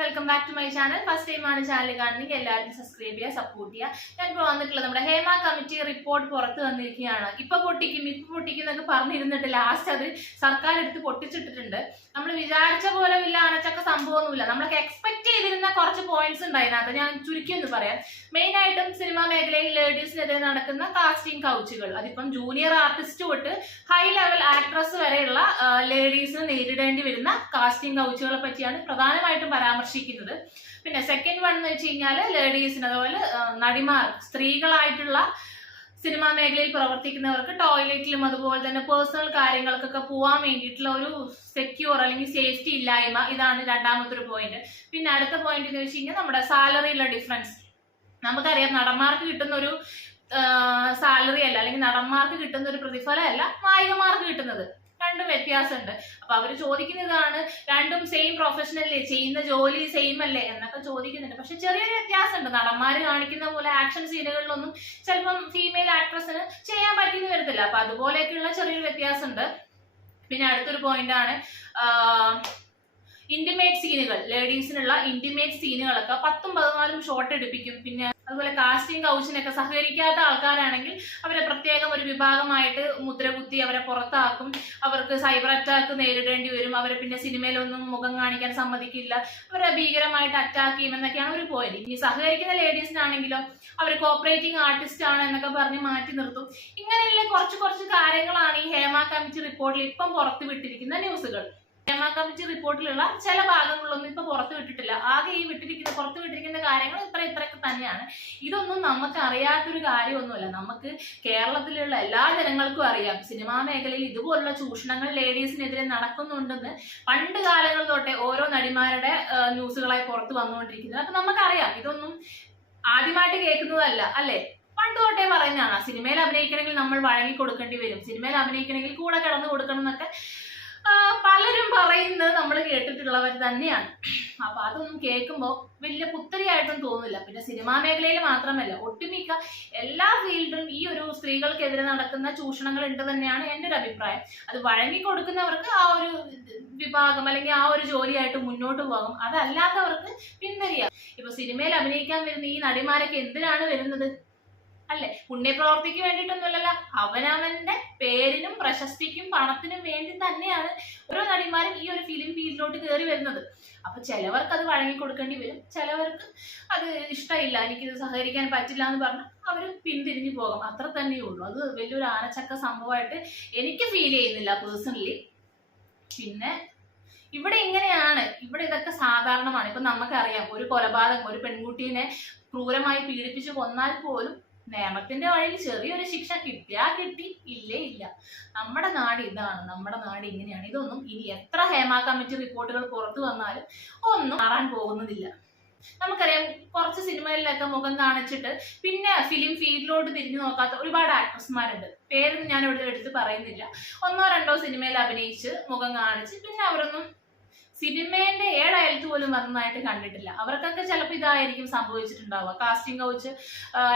Welcome back to my channel first time ആണ് channel കാണുന്നെങ്കിൽ എല്ലാവരും സബ്സ്ക്രൈബ് ചെയ്യുക സപ്പോർട്ട് ചെയ്യുക. ഞാൻ ഇപ്പോൾ വന്നിട്ടുള്ളത് നമ്മുടെ ഹേമ കമ്മിറ്റി റിപ്പോർട്ട് പുറത്ത് വന്നിരിക്കുകയാണ്. ഇപ്പൊ പൊട്ടിക്കും ഇപ്പൊ പൊട്ടിക്കും എന്നൊക്കെ പറഞ്ഞിരുന്നിട്ട് ലാസ്റ്റ് അത് സർക്കാർ എടുത്ത് പൊട്ടിച്ചിട്ടിട്ടുണ്ട്. നമ്മൾ വിചാരിച്ച പോലെ ഇല്ല അനച്ചക്ക സംഭവമൊന്നുമില്ല. നമ്മളൊക്കെ എക്സ്പെക്ട് ചെയ്തിരുന്ന കുറച്ച് പോയിന്റ്സ് ഉണ്ടായിരുന്നു. അത് ഞാൻ ചുരുക്കി എന്ന് പറയാം. മെയിൻ ആയിട്ടും സിനിമാ മേഖലയിൽ ലേഡീസിനെതിരെ നടക്കുന്ന കാസ്റ്റിംഗ് കൗച്ചുകൾ അതിപ്പം ജൂനിയർ ആർട്ടിസ്റ്റ് തൊട്ട് ഹൈ ലെവൽ ആക്ട്രസ് വരെയുള്ള ലേഡീസിന് നേരിടേണ്ടി വരുന്ന കാസ്റ്റിംഗ് കൗച്ചുകളെ പറ്റിയാണ് പ്രധാനമായിട്ടും പരാമർശിക്കുന്നത് പിന്നെ സെക്കൻഡ് വൺ എന്ന് വെച്ച് കഴിഞ്ഞാൽ ലേഡീസിന് അതുപോലെ നടിമാർ സ്ത്രീകളായിട്ടുള്ള സിനിമാ മേഖലയിൽ പ്രവർത്തിക്കുന്നവർക്ക് ടോയ്ലറ്റിലും അതുപോലെ തന്നെ പേഴ്സണൽ കാര്യങ്ങൾക്കൊക്കെ പോകാൻ വേണ്ടിയിട്ടുള്ള ഒരു സെക്യൂർ അല്ലെങ്കിൽ സേഫ്റ്റി ഇല്ലായ്മ ഇതാണ് രണ്ടാമത്തെ ഒരു പോയിന്റ് പിന്നെ അടുത്ത പോയിന്റ് എന്ന് വെച്ച് കഴിഞ്ഞാൽ നമ്മുടെ സാലറിയുള്ള ഡിഫറൻസ് നമുക്കറിയാം നടന്മാർക്ക് കിട്ടുന്ന ഒരു സാലറി അല്ല അല്ലെങ്കിൽ നടന്മാർക്ക് കിട്ടുന്ന ഒരു പ്രതിഫലമല്ല നായികമാർക്ക് കിട്ടുന്നത്. രണ്ടും വ്യത്യാസമുണ്ട്. അപ്പൊ അവർ ചോദിക്കുന്നതാണ് രണ്ടും സെയിം പ്രൊഫഷനല്ലേ ചെയ്യുന്ന ജോലി സെയിം അല്ലേ? എന്നൊക്കെ ചോദിക്കുന്നുണ്ട്. പക്ഷെ ചെറിയൊരു വ്യത്യാസമുണ്ട്. നടന്മാര് കാണിക്കുന്ന പോലെ ആക്ഷൻ സീനുകളിലൊന്നും ചിലപ്പം ഫീമെയിൽ ആക്ട്രസിന് ചെയ്യാൻ പറ്റിയെന്ന് വരത്തില്ല. അപ്പൊ അതുപോലെയൊക്കെയുള്ള ചെറിയൊരു വ്യത്യാസമുണ്ട്. പിന്നെ അടുത്തൊരു പോയിന്റ് ആണ്. ഇന്റിമേറ്റ് സീനുകൾ ലേഡീസിനുള്ള ഇന്റിമേറ്റ് സീനുകളൊക്കെ പത്തും പതിനാലും ഷോർട്ട് എടുപ്പിക്കും. പിന്നെ അതുപോലെ കാസ്റ്റിംഗ് കൗച്ചിനൊക്കെ സഹകരിക്കാത്ത ആൾക്കാരാണെങ്കിൽ അവരെ പ്രത്യേകം ഒരു വിഭാഗമായിട്ട് മുദ്രകുത്തി അവരെ പുറത്താക്കും. അവർക്ക് സൈബർ അറ്റാക്ക് നേരിടേണ്ടി വരും. അവരെ പിന്നെ സിനിമയിലൊന്നും മുഖം കാണിക്കാൻ സമ്മതിക്കില്ല. അവരെ ഭീകരമായിട്ട് അറ്റാക്ക് ചെയ്യും എന്നൊക്കെയാണ് ഒരു പോയിന്റ് ഇനി സഹകരിക്കുന്ന ലേഡീസിനാണെങ്കിലോ അവർ കോപ്പറേറ്റിംഗ് ആർട്ടിസ്റ്റ് ആണ് എന്നൊക്കെ പറഞ്ഞ് മാറ്റി നിർത്തും. ഇങ്ങനെയുള്ള കുറച്ച് കുറച്ച് കാര്യങ്ങളാണ് ഈ ഹേമ കമ്മിറ്റി റിപ്പോർട്ടിൽ ഇപ്പം പുറത്തുവിട്ടിരിക്കുന്ന ന്യൂസുകൾ ഹേമ കമ്മിറ്റി റിപ്പോർട്ടിലുള്ള ചില ഭാഗങ്ങളൊന്നും ഇപ്പൊ പുറത്തു വിട്ടിട്ടില്ല. ആകെ ഈ വിട്ടിരിക്കുന്ന പുറത്തു വിട്ടിരിക്കുന്ന കാര്യങ്ങൾ ഇത്ര ഇത്രയൊക്കെ തന്നെയാണ്. ഇതൊന്നും നമുക്ക് അറിയാത്തൊരു കാര്യമൊന്നുമല്ല. നമുക്ക് കേരളത്തിലുള്ള എല്ലാ ജനങ്ങൾക്കും അറിയാം. സിനിമാ മേഖലയിൽ ഇതുപോലുള്ള ചൂഷണങ്ങൾ ലേഡീസിനെതിരെ നടക്കുന്നുണ്ടെന്ന് പണ്ട് കാലങ്ങൾ തൊട്ടേ ഓരോ നടിമാരുടെ ന്യൂസുകളായി പുറത്തു വന്നുകൊണ്ടിരിക്കുന്നത്. അപ്പൊ നമുക്കറിയാം. ഇതൊന്നും ആദ്യമായിട്ട് കേൾക്കുന്നതല്ല അല്ലെ? പണ്ട് തൊട്ടേ പറയുന്നതാണ്. സിനിമയിൽ അഭിനയിക്കണമെങ്കിൽ നമ്മൾ വഴങ്ങി കൊടുക്കേണ്ടി വരും. സിനിമയിൽ അഭിനയിക്കണമെങ്കിൽ കൂടെ കിടന്നു കൊടുക്കണം എന്നൊക്കെ പലരും പറയുന്നത് നമ്മൾ കേട്ടിട്ടുള്ളവർ തന്നെയാണ്. അപ്പൊ അതൊന്നും കേൾക്കുമ്പോൾ വലിയ പുത്തരിയായിട്ടും തോന്നില്ല പിന്നെ സിനിമാ മേഖലയിൽ മാത്രമല്ല ഒട്ടുമിക്ക എല്ലാ ഫീൽഡിലും ഈ ഒരു സ്ത്രീകൾക്കെതിരെ നടക്കുന്ന ചൂഷണങ്ങൾ ഉണ്ട് തന്നെയാണ് എന്റെ ഒരു അഭിപ്രായം. അത് വഴങ്ങി കൊടുക്കുന്നവർക്ക് ആ ഒരു വിഭാഗം അല്ലെങ്കിൽ ആ ഒരു ജോലിയായിട്ട് മുന്നോട്ട് പോകും. അതല്ലാത്തവർക്ക് പിന്തിരിയാം. ഇപ്പൊ സിനിമയിൽ അഭിനയിക്കാൻ വരുന്ന ഈ നടിമാരൊക്കെ എന്തിനാണ് വരുന്നത്? അല്ലെ? പുണ്യപ്രവർത്തിക്ക് വേണ്ടിയിട്ടൊന്നുമല്ലല്ലോ അവനവന്റെ പേരിനും പ്രശസ്തിക്കും പണത്തിനും വേണ്ടി തന്നെയാണ് ഓരോ നടിമാരും ഈ ഒരു ഫിലിം ഫീൽഡിലോട്ട് കയറി വരുന്നത്. അപ്പൊ ചിലവർക്ക് അത് വഴങ്ങി കൊടുക്കേണ്ടി വരും. ചിലവർക്ക് അത് ഇഷ്ടമില്ല എനിക്കിത് സഹകരിക്കാൻ പറ്റില്ല എന്ന് പറഞ്ഞാൽ അവർ പിന്തിരിഞ്ഞു പോകും. അത്ര തന്നെയേ ഉള്ളൂ. അത് വലിയൊരു ആനച്ചക്ക സംഭവമായിട്ട് എനിക്ക് ഫീൽ ചെയ്യുന്നില്ല പേഴ്സണലി പിന്നെ ഇവിടെ ഇങ്ങനെയാണ്. ഇവിടെ ഇതൊക്കെ സാധാരണമാണ്. ഇപ്പൊ നമുക്കറിയാം ഒരു കൊലപാതകം ഒരു പെൺകുട്ടീനെ ക്രൂരമായി പീഡിപ്പിച്ച് കൊന്നാൽ പോലും നിയമത്തിന്റെ വഴിയിൽ ചെറിയൊരു ശിക്ഷ കിട്ടിയാ കിട്ടി ഇല്ലേ ഇല്ല. നമ്മുടെ നാട് ഇതാണ് നമ്മുടെ നാട് ഇങ്ങനെയാണ്. ഇതൊന്നും ഇനി എത്ര ഹേമ കമ്മിറ്റി റിപ്പോർട്ടുകൾ പുറത്തു വന്നാലും ഒന്നും മാറാൻ പോകുന്നതില്ല. നമുക്കറിയാം കുറച്ച് സിനിമകളിലൊക്കെ മുഖം കാണിച്ചിട്ട് പിന്നെ ഫിലിം ഫീൽഡിലോട്ട് തിരിഞ്ഞു നോക്കാത്ത ഒരുപാട് ആക്ട്രസ്മാരുണ്ട് പേരൊന്നും ഞാൻ ഇവിടെ എടുത്ത് പറയുന്നില്ല. ഒന്നോ രണ്ടോ സിനിമയിൽ അഭിനയിച്ച് മുഖം കാണിച്ച് പിന്നെ അവരൊന്നും സിനിമേന്റെ ഏഴയലത്ത് പോലും വന്നതായിട്ട് കണ്ടിട്ടില്ല. അവർക്കൊക്കെ ചിലപ്പോൾ ഇതായിരിക്കും സംഭവിച്ചിട്ടുണ്ടാവുക. കാസ്റ്റിംഗ് കൗച്ച്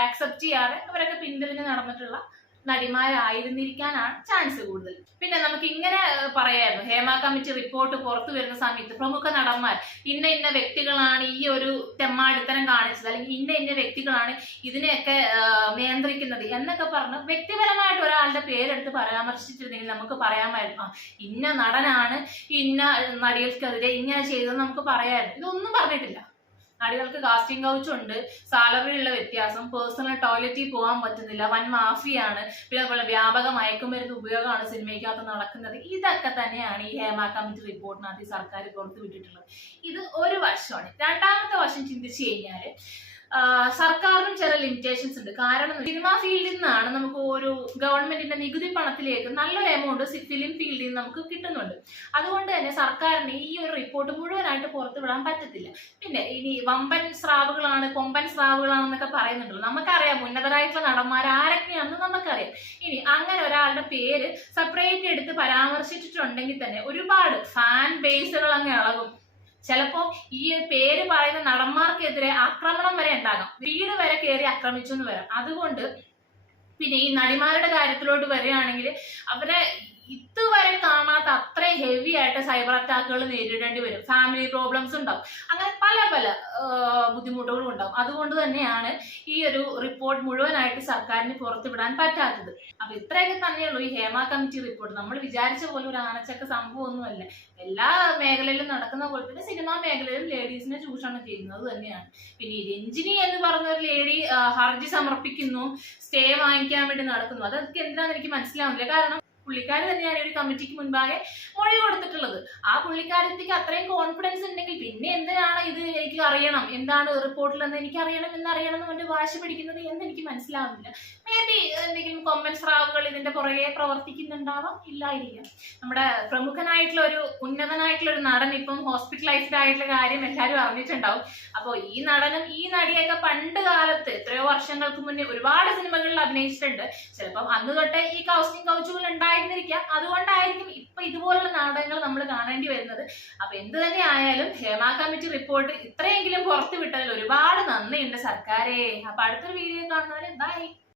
അക്സെപ്റ്റ് ചെയ്യാതെ അവരൊക്കെ പിന്തിരിഞ്ഞ് നടന്നിട്ടുള്ള നടിമാരായിരുന്നിരിക്കാനാണ് ചാൻസ് കൂടുതൽ. പിന്നെ നമുക്ക് ഇങ്ങനെ പറയായിരുന്നു. ഹേമ കമ്മിറ്റി റിപ്പോർട്ട് പുറത്തു വരുന്ന സമയത്ത് പ്രമുഖ നടന്മാർ ഇന്ന ഇന്ന വ്യക്തികളാണ് ഈ ഒരു തെമ്മാടിത്തരം കാണിച്ചത് അല്ലെങ്കിൽ ഇന്ന ഇന്ന വ്യക്തികളാണ് ഇതിനെയൊക്കെ നിയന്ത്രിക്കുന്നത് എന്നൊക്കെ പറഞ്ഞ് വ്യക്തിപരമായിട്ട് ഒരാളുടെ പേരെടുത്ത് പരാമർശിച്ചിരുന്നെങ്കിൽ നമുക്ക് പറയാമായിരുന്നു. ആ ഇന്ന നടനാണ് ഇന്ന നടികൾക്കെതിരെ ഇങ്ങനെ ചെയ്തത് നമുക്ക് പറയാമായിരുന്നു. ഇതൊന്നും പറഞ്ഞിട്ടില്ല. നടികൾക്ക് കാസ്റ്റിംഗ് കൗച്ച് ഉണ്ട്. സാലറി ഉള്ള വ്യത്യാസം പേഴ്സണൽ ടോയ്ലറ്റിൽ പോകാൻ പറ്റുന്നില്ല വൻ മാഫിയാണ്. പിന്നെ അതുപോലെ വ്യാപക മയക്കുമരുന്ന് ഉപയോഗമാണ് സിനിമയ്ക്കകത്ത് നടക്കുന്നത്. ഇതൊക്കെ തന്നെയാണ് ഈ ഹേമ കമ്മിറ്റി റിപ്പോർട്ടിനകത്ത് സർക്കാർ പുറത്തുവിട്ടിട്ടുള്ളത്. ഇത് ഒരു വശമാണ്. രണ്ടാമത്തെ വർഷം ചിന്തിച്ചു കഴിഞ്ഞാൽ സർക്കാരിനും ചില ലിമിറ്റേഷൻസ് ഉണ്ട്. കാരണം സിനിമ ഫീൽഡിൽ നിന്നാണ് നമുക്ക് ഒരു ഗവൺമെന്റിന്റെ നികുതി പണത്തിലേക്ക് നല്ലൊരു എമൗണ്ട് ഫിലിം ഫീൽഡിൽ നിന്ന് നമുക്ക് കിട്ടുന്നുണ്ട്. അതുകൊണ്ട് തന്നെ സർക്കാരിന് ഈ ഒരു റിപ്പോർട്ട് മുഴുവനായിട്ട് പുറത്തു വിടാൻ പറ്റത്തില്ല. പിന്നെ ഇനി വമ്പൻ സ്രാവുകളാണ് കൊമ്പൻ സ്രാവുകളാണെന്നൊക്കെ പറയുന്നുണ്ടല്ലോ. നമുക്കറിയാം ഉന്നതരായിട്ടുള്ള നടന്മാർ ആരൊക്കെയാണെന്ന് നമുക്കറിയാം. ഇനി അങ്ങനെ ഒരാളുടെ പേര് സെപ്പറേറ്റ് എടുത്ത് പരാമർശിച്ചിട്ടുണ്ടെങ്കിൽ തന്നെ ഒരുപാട് ഫാൻ ബേസുകൾ അങ്ങ് ഇളകും. ചിലപ്പോ ഈ പേര് പറയുന്ന നടന്മാർക്കെതിരെ ആക്രമണം വരെ ഉണ്ടാകാം. വീട് വരെ കയറി ആക്രമിച്ചു എന്ന് വരാം. അതുകൊണ്ട് പിന്നെ ഈ നടിമാരുടെ കാര്യത്തിലോട്ട് വരികയാണെങ്കിൽ അവരെ ഇതുവരെ കാണാത്ത അത്രയും ഹെവി ആയിട്ട് സൈബർ അറ്റാക്കുകൾ നേരിടേണ്ടി വരും. ഫാമിലി പ്രോബ്ലംസ് ഉണ്ടാവും. അങ്ങനെ പല പല ബുദ്ധിമുട്ടുകളും ഉണ്ടാവും. അതുകൊണ്ട് തന്നെയാണ് ഈ ഒരു റിപ്പോർട്ട് മുഴുവനായിട്ട് സർക്കാരിന് പുറത്തുവിടാൻ പറ്റാത്തത്. അപ്പൊ ഇത്രയൊക്കെ തന്നെയുള്ളൂ ഈ ഹേമ കമ്മിറ്റി റിപ്പോർട്ട് നമ്മൾ വിചാരിച്ച പോലെ ഒരു ആനച്ചക്ക സംഭവമൊന്നുമല്ല. എല്ലാ മേഖലയിലും നടക്കുന്ന പോലെ തന്നെ സിനിമാ മേഖലയിലും ലേഡീസിനെ ചൂഷണം ചെയ്യുന്നത് തന്നെയാണ്. പിന്നെ രഞ്ജിനി എന്ന് പറഞ്ഞ ഒരു ലേഡി ഹർജി സമർപ്പിക്കുന്നു സ്റ്റേ വാങ്ങിക്കാൻ വേണ്ടി നടക്കുന്നു. അതൊക്കെ എന്താണെന്ന് എനിക്ക് മനസ്സിലാവുന്നില്ല. കാരണം പുള്ളിക്കാരി തന്നെയാണ് ഒരു കമ്മിറ്റിക്ക് മുൻപാകെ മൊഴി കൊടുത്തിട്ടുള്ളത്. ആ പുള്ളിക്കാരത്തേക്ക് അത്രയും കോൺഫിഡൻസ് ഉണ്ടെങ്കിൽ പിന്നെ എന്തിനാണ് ഇത് എനിക്ക് അറിയണം? എന്താണ് റിപ്പോർട്ടിൽ എന്ന് എനിക്ക് അറിയണം എന്ന് അറിയണം എന്ന് പറഞ്ഞ് വാശി പിടിക്കുന്നത് എന്ന് എനിക്ക് മനസ്സിലാവുന്നില്ല. മേ ബി എന്തെങ്കിലും കൊമ്മൻ സ്രാവുകൾ ഇതിന്റെ പുറകെ പ്രവർത്തിക്കുന്നുണ്ടാവാം? ഇല്ലായിരിക്കാം. നമ്മുടെ പ്രമുഖനായിട്ടുള്ള ഒരു ഉന്നതനായിട്ടുള്ള ഒരു നടൻ ഇപ്പം ഹോസ്പിറ്റലൈസ്ഡ് ആയിട്ടുള്ള കാര്യം എല്ലാവരും അറിഞ്ഞിട്ടുണ്ടാവും. അപ്പോൾ ഈ നടനും ഈ നടിയൊക്കെ പണ്ട് കാലത്ത് എത്രയോ വർഷങ്ങൾക്ക് മുന്നേ ഒരുപാട് സിനിമകളിൽ അഭിനയിച്ചിട്ടുണ്ട്. ചിലപ്പം അന്ന് തൊട്ടേ ഈ കൗസ്റ്റിംഗ് കൗച്ചുകൾ ഉണ്ടായിരുന്നിരിക്കാം. അതുകൊണ്ടായിരിക്കും ഇപ്പൊ ഇതുപോലുള്ള നാടകങ്ങൾ നമ്മൾ കാണേണ്ടി വരുന്നത്. അപ്പൊ എന്ത് തന്നെ ആയാലും ഹേമ കമ്മിറ്റി റിപ്പോർട്ട് ഇത്രയെങ്കിലും പുറത്തു വിട്ടതിൽ ഒരുപാട് നന്ദിയുണ്ട് സർക്കാരെ. അപ്പൊ അടുത്തൊരു വീഡിയോ കാണുന്നവരെ ബൈ